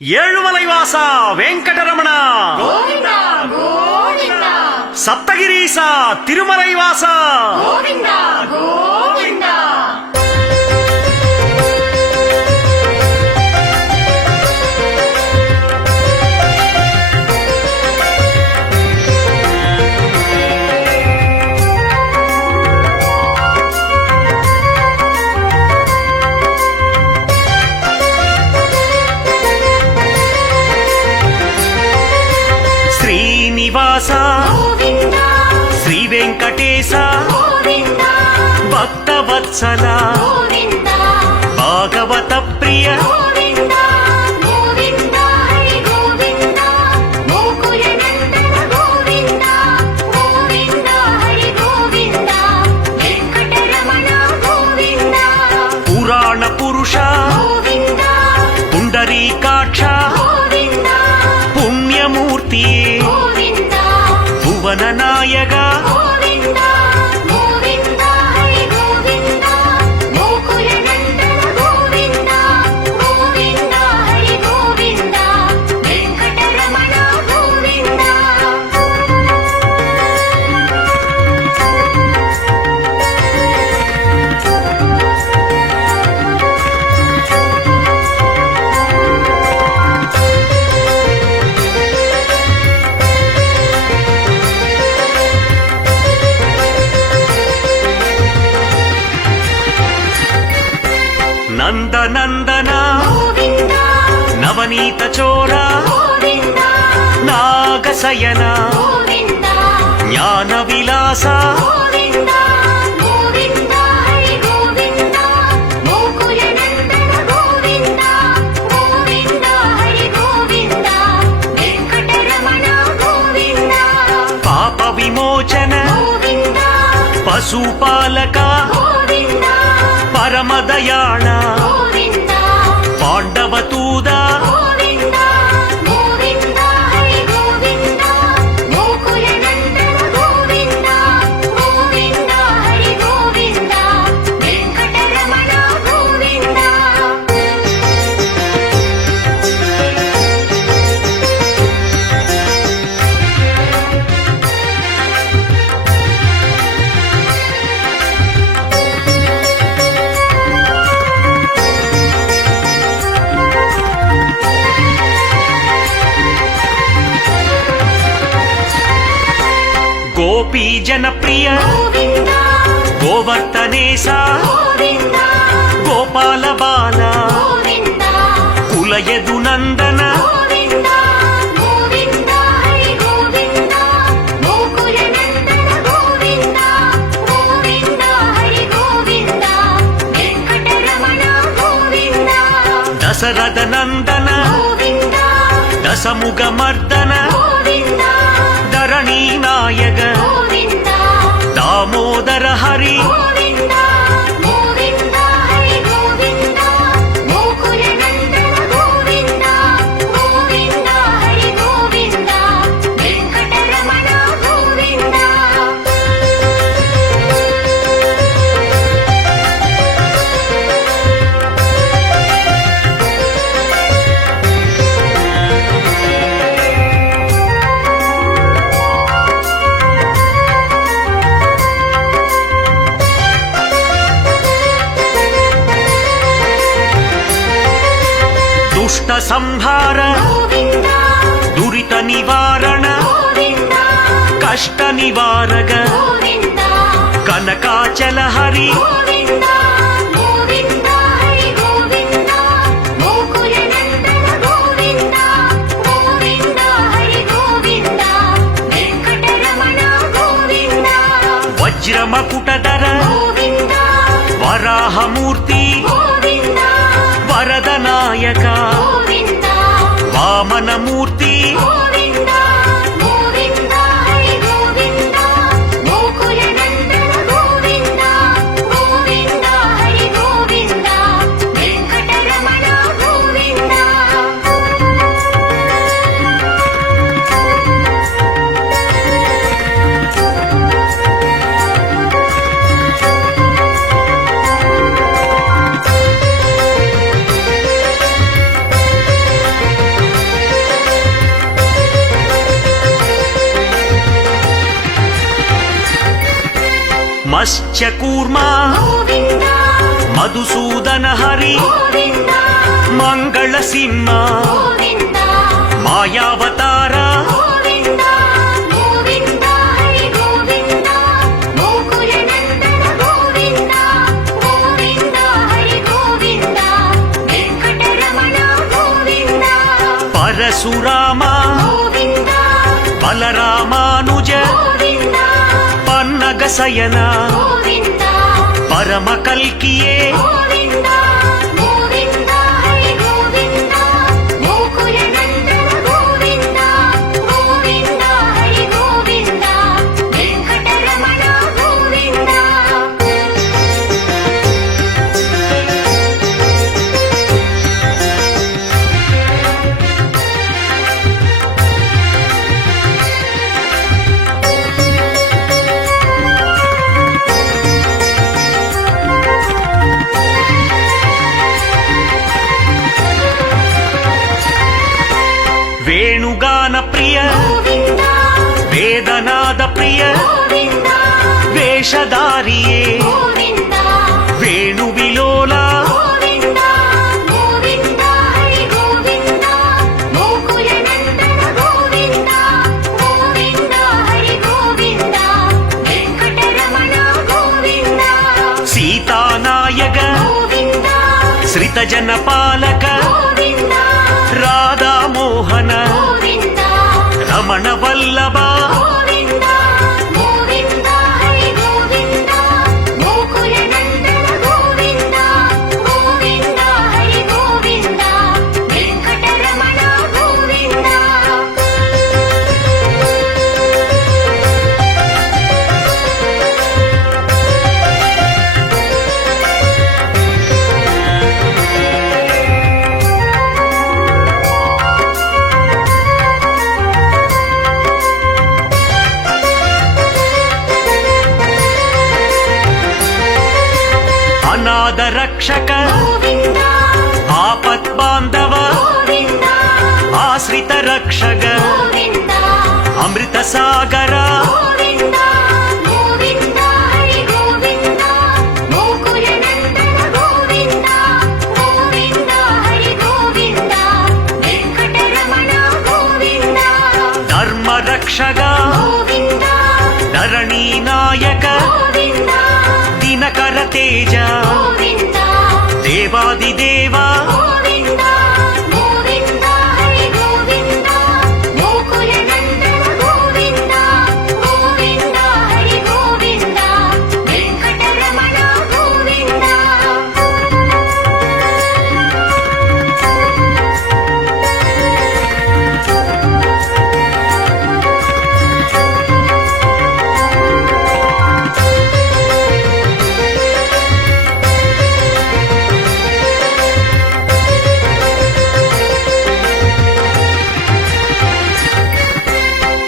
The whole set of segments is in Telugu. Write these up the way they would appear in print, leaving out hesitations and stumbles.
ఏழுమలైవాస వెంకటరమణ గోవింద గోవింద సప్తగిరీస తిరుమలైవాస గోవింద గోవింద శ్రీనివాస గోవింద శ్రీ వెంకటేశ గోవింద భక్తవత్సల గోవింద భాగవత ప్రియ గోవింద గోవింద హరి గోవింద గోకుల నందన గోవింద గోవింద హరి గోవింద వెంకటరమణ గోవింద పురాణ పురుష గోవింద పుండరీకాక్ష గోవింద పుణ్యమూర్తి గోవింద భువన నాయక గోవింద గోవింద హరి గోవింద గోకుల నందన గోవింద గోవింద హరి గోవింద వెంకటరమణ గోవింద నందనందన గోవింద నవనీత చోర గోవింద నాగశయన గోవింద జ్ఞాన విలాస గోవింద గోవింద హరి గోవింద గోకుల నందన గోవింద గోవింద హరి గోవింద వెంకటరమణ గోవింద పాప విమోచన గోవింద పశుపాలక గోవింద పరమదయాళ గోవింద పాండవతూద గోవింద గోవింద హరి గోవింద గోకుల నందన గోవింద గోవింద హరి గోవింద వెంకటరమణ గోవింద గోపీ జనప్రియ గోవింద గోవర్ధనేశ గోవింద గోపాల బాల గోవింద కులయదు నందన గోవింద గోవింద హరి గోవింద గోకుల నందన గోవింద గోవింద హరి గోవింద వెంకటరమణ గోవింద దశరథ నందన గోవింద దశముఖ మర్దన గోవింద ధరణీ నాయక గోవింద దామోదర హరి గోవింద గోవింద హరి గోవింద గోకుల నందన గోవింద గోవింద హరి గోవింద వెంకటరమణ గోవింద దుష్ట సంహార గోవింద దురిత నివారణ గోవింద కష్ట నివారక గోవింద కనకాచల హరి గోవింద గోవింద హరి గోవింద గోకుల నందన గోవింద గోవింద హరి గోవింద వెంకటరమణ గోవింద వజ్రమకుటధర గోవింద వరాహమూర్తి గోవింద వరద నాయక గోవింద వామనమూర్తి గోవింద గోవింద హరి గోవింద గోకుల నందన గోవింద గోవింద హరి గోవింద వెంకటరమణ గోవింద మత్స్యకూర్మ గోవింద మధుసూదన హరి గోవింద మంగళ సింహ గోవింద మాయావతార గోవింద గోవింద హరి గోవింద గోకుల నందన గోవింద గోవింద హరి గోవింద వెంకటరమణ గోవింద పరశురామ గోవింద బలరామానుజ గోవింద పన్నగ శయన గోవింద పరమ కల్కియే గోవింద గోవింద హరి గోవింద గోకుల నందన గోవింద గోవింద హరి గోవింద వెంకటరమణ గోవింద వేణుగాన ప్రియ గోవింద వేదనాద ప్రియ గోవింద వేషధారియే గోవింద వేణు విలోల గోవింద గోవింద హరి గోవింద గోకుల నందన గోవింద గోవింద హరి గోవింద వెంకటరమణ గోవింద సీతానాయక గోవింద శ్రితజన పాలక గోవింద రాధామోహన గోవింద రమణ వల్లభ గోవింద గోవింద హరి గోవింద గోకుల నందన గోవింద గోవింద హరి గోవింద వెంకటరమణ గోవింద అనాథ రక్షక గోవింద ఆపత్ బాంధవ గోవింద ఆశ్రిత రక్షక గోవింద అమృత సాగర గోవింద గోవింద హరి గోవింద గోకుల నందన గోవింద గోవింద హరి గోవింద వెంకటరమణ గోవింద ధర్మ రక్షక గోవింద ధరణీ నాయక గోవింద దినకర తేజ గోవింద దేవాదిదేవ గోవింద గోవింద హరి గోవింద గోకుల నందన గోవింద గోవింద హరి గోవింద వెంకటరమణ గోవింద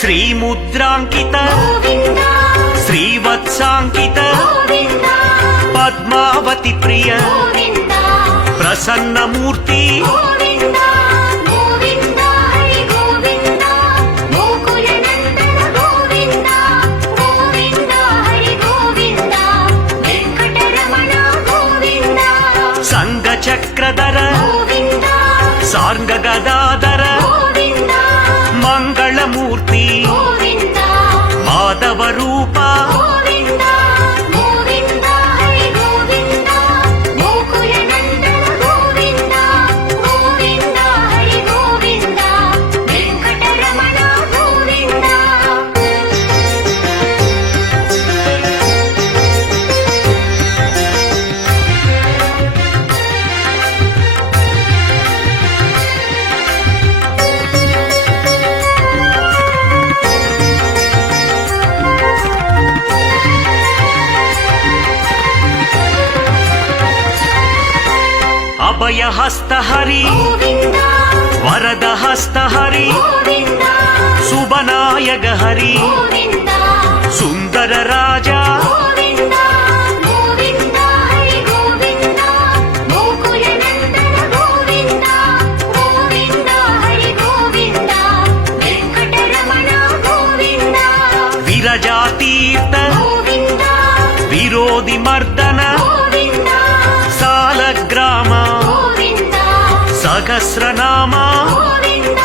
శ్రీముద్రాంకిత గోవింద శ్రీవత్సాంకిత గోవింద పద్మావతి ప్రియ గోవింద ప్రసన్నమూర్తి గోవింద గోవింద హరి గోవింద గోకుల నందన గోవింద గోవింద హరి గోవింద వెంకటరమణ గోవింద సంగ చక్రధర గోవింద సార్గ గదాధర గోవింద మంగళమూర్తి గోవింద మాధవ రూప గోవింద గోవింద హరి గోవింద గోకుల నందన గోవింద గోవింద హరి గోవింద వెంకటరమణ గోవింద అభయహస్త హరి గోవింద వరద హస్త హరి గోవింద శుభనాయక హరి గోవింద సుందర రాజా గోవింద గోవింద హరి గోవింద గోకుల నందన గోవింద గోవింద హరి గోవింద వెంకటరమణ గోవింద విరజాతీర్థ గోవింద రామ గోవింద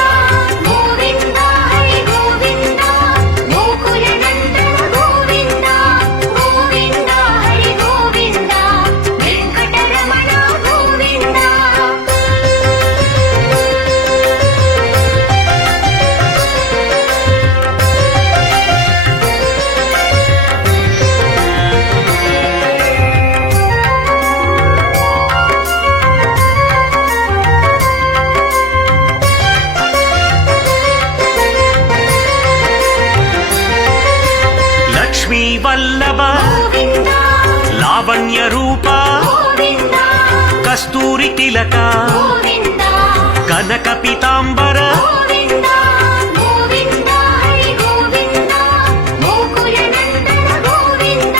గోవింద హరి గోవింద గోకుల నందన గోవింద గోవింద హరి గోవింద వెంకటరమణ గోవింద లక్ష్మీ వల్లభ గోవింద లావణ్య రూప గోవింద కస్తూరి తిలక గోవింద కనక పీతాంబర గోవింద గోవింద హరి గోవింద గోకుల నందన గోవింద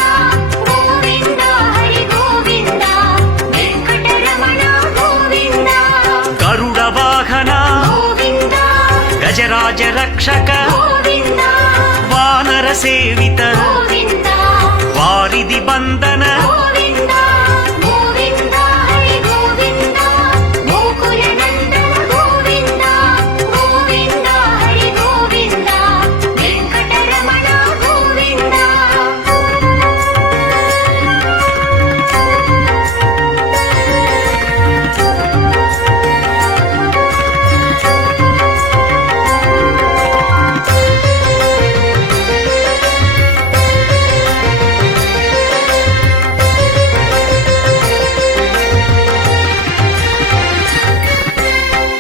గోవింద హరి గోవింద వెంకటరమణ గోవింద గరుడ వాహన గోవింద గజరాజ రక్షక గోవింద వానర సేవిత గోవింద వారిది బంధన గోవింద గోవింద హరి గోవింద గోకుల నందన గోవింద గోవింద హరి గోవింద వెంకటరమణ గోవింద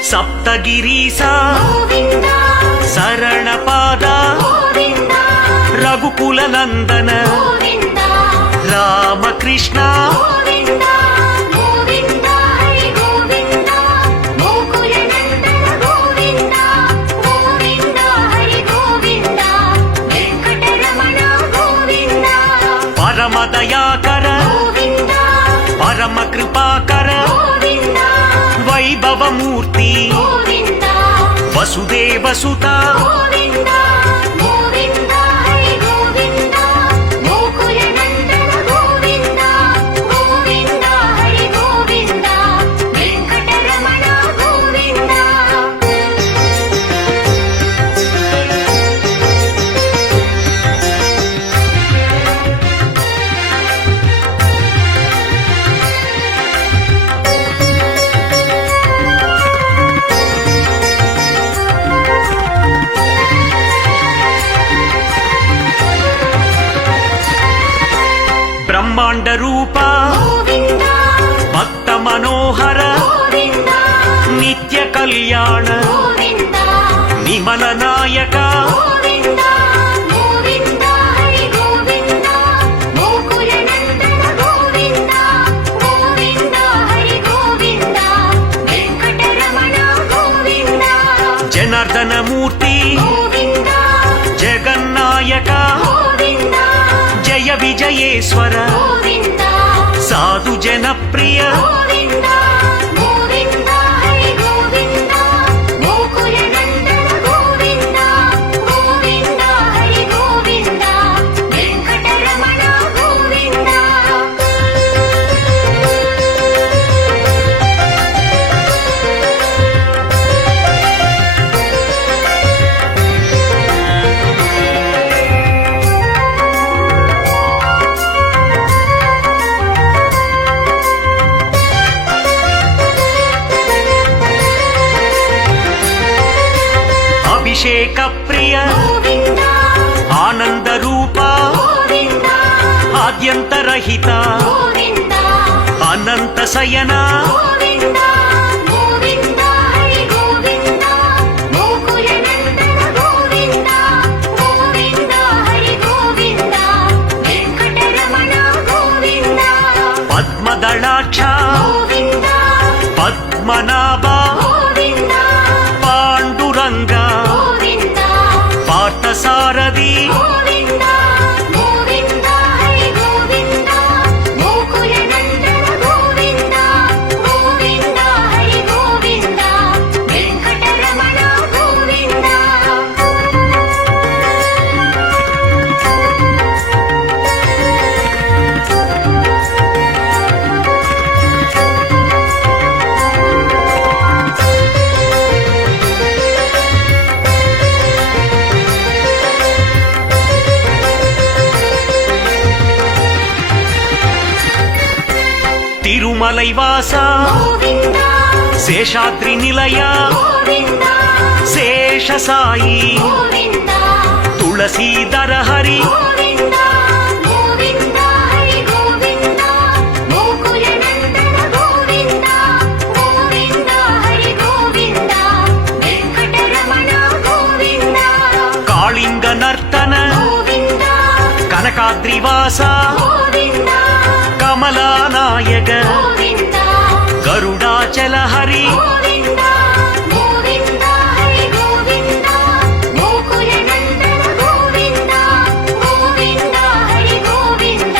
సప్తగిరీశ గోవింద శరణపాద గోవింద రఘుకుల నందన గోవింద రామకృష్ణ గోవింద గోవింద హరి గోవింద గోకుల నందన గోవింద గోవింద హరి గోవింద వెంకటరమణ గోవింద పరమ దయాకర గోవింద పరమ కృపాకర గోవింద వైభవమూర్తి గోవింద వసుదేవ సుత గోవింద గోవింద హరి గోవింద గోకుల నందన గోవింద గోవింద హరి గోవింద వెంకటరమణ గోవింద బ్రహ్మాండ రూప గోవింద భక్త మనోహర గోవింద నిత్య కళ్యాణ గోవింద నిమల నాయక గోవింద గోవింద హరి గోవింద గోకుల నందన గోవింద గోవింద హరి గోవింద వెంకటరమణ గోవింద జనార్దన మూర్తి గోవింద జగన్నాయక గోవింద జయ విజయేశ్వర గోవింద సాధు జనప్రియ గోవింద గోవింద హరి గోవింద గోకుల నందన గోవింద గోవింద హరి గోవింద వెంకటరమణ గోవింద అభిషేక ప్రియ గోవింద ఆనంద రూప గోవింద ఆద్యంతరహిత గోవింద అనంత శయన గోవింద గోవింద హరి గోవింద గోకుల నందన గోవింద గోవింద హరి గోవింద వెంకటరమణ గోవింద పద్మదళాక్ష గోవింద పద్మనాభ గోవింద పాండురంగ గోవింద పార్థసారథి గోవింద గోవింద హరి గోవింద గోకుల నందన గోవింద గోవింద శబరిమలైవాస గోవింద శేషాద్రి నిలయ గోవింద శేషసాయి గోవింద తులసీధర హరి గోవింద గోవింద హరి గోవింద గోకుల నందన గోవింద గోవింద హరి గోవింద వెంకటరమణ గోవింద కాళింగ నర్తన గోవింద కనకాద్రివాస గోవింద కమలానాయక గోవింద గరుడాచల హరి గోవింద గోవింద హరి గోవింద గోకుల నందన గోవింద గోవింద హరి గోవింద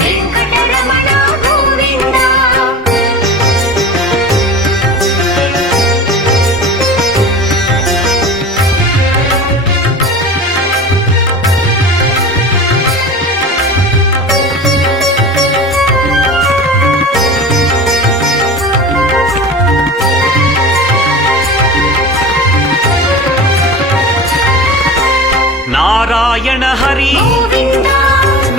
వెంకటరమణ గోవింద నారాయణ హరి గోవింద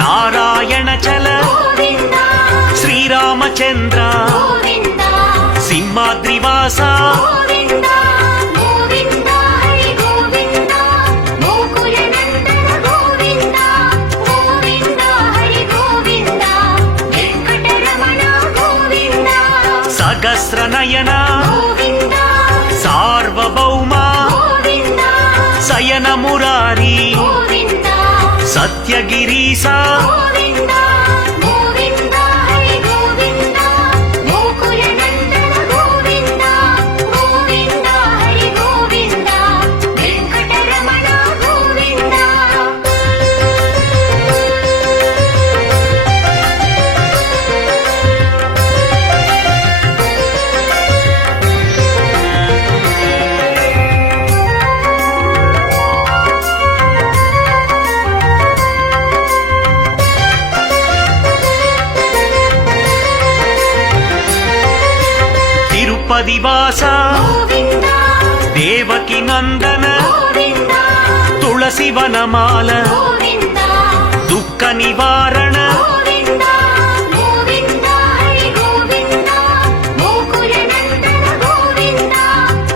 నారాయణ చల గోవింద శ్రీరామచంద్ర గోవింద సింహాద్రివాస గోవింద గోవింద హరి గోవింద గోకుల నందన గోవింద గోవింద హరి గోవింద వెంకటరమణ గోవింద సహస్ర నయన గోవింద సార్వభౌమ గోవింద శయన మురారి గోవింద సత్యగిరీశ గోవింద గోవింద హరి గోవింద గోకుల నందన గోవింద గోవింద హరి గోవింద వెంకటరమణ గోవింద తిరుపతి వాస గోవింద దేవకి నందన గోవింద తులసి వనమాల గోవింద దుఃఖ నివారణ గోవింద గోవింద హరి గోవింద గోకుల నందన గోవింద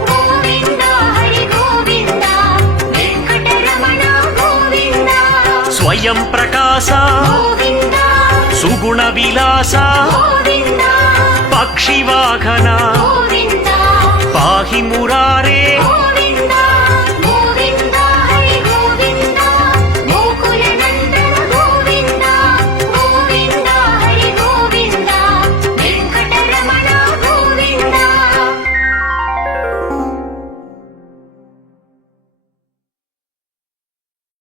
గోవింద హరి గోవింద వెంకటరమణ గోవింద స్వయం ప్రకాశ గోవింద సుగుణ విలాస గోవింద పక్షివాహన గోవింద పాహి మురారే గోవింద